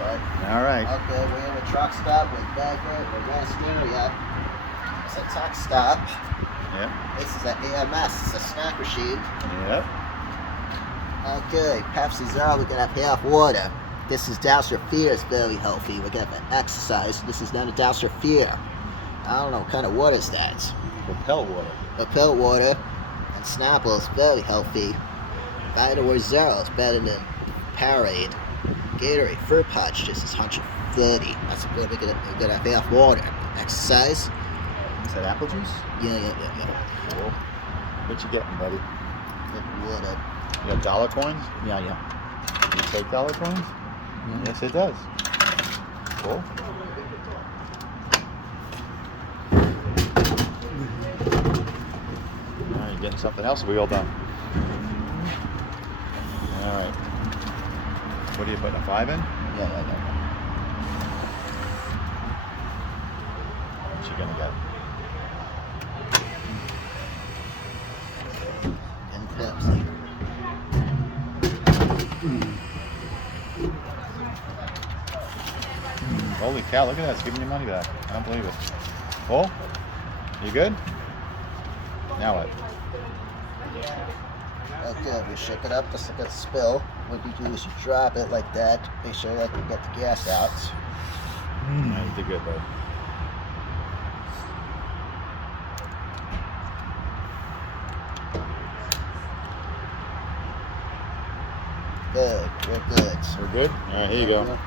bud. All right. Okay, we're in a truck stop with Bedford. We're going to Stereo. It's a truck stop. Yep. This is an AMS. It's a snack machine. Yep. Okay, Pepsi Zero. We're going to have half water. This is Dowser Fear. It's very healthy. We're going to have an exercise. This is not a Dowser Fear. I don't know what kind of water is that. Propel water. Propel water. And Snapple is very healthy. Vitamin Zero is better than Powerade. Gatorade Fruit Punch, this is 130. That's good. We're gonna have half water. Exercise. Is that apple juice? Yeah. Cool. What you getting, buddy? Good water. You got dollar coins? Yeah. You take dollar coins? Yeah. Yes, it does. Cool. All right, you getting something else? Or we all done? All right. What are you putting, a 5 in? Yeah. What you gonna get? And Pepsi. Holy cow, look at that. It's giving you money back. I don't believe it. Oh, you good? Now what? Okay, we shake it up just like a spill. What you do is you drop it like that. Make sure that you get the gas out. No, you did good, bud. Good, we're good. We're good? All right, here you go.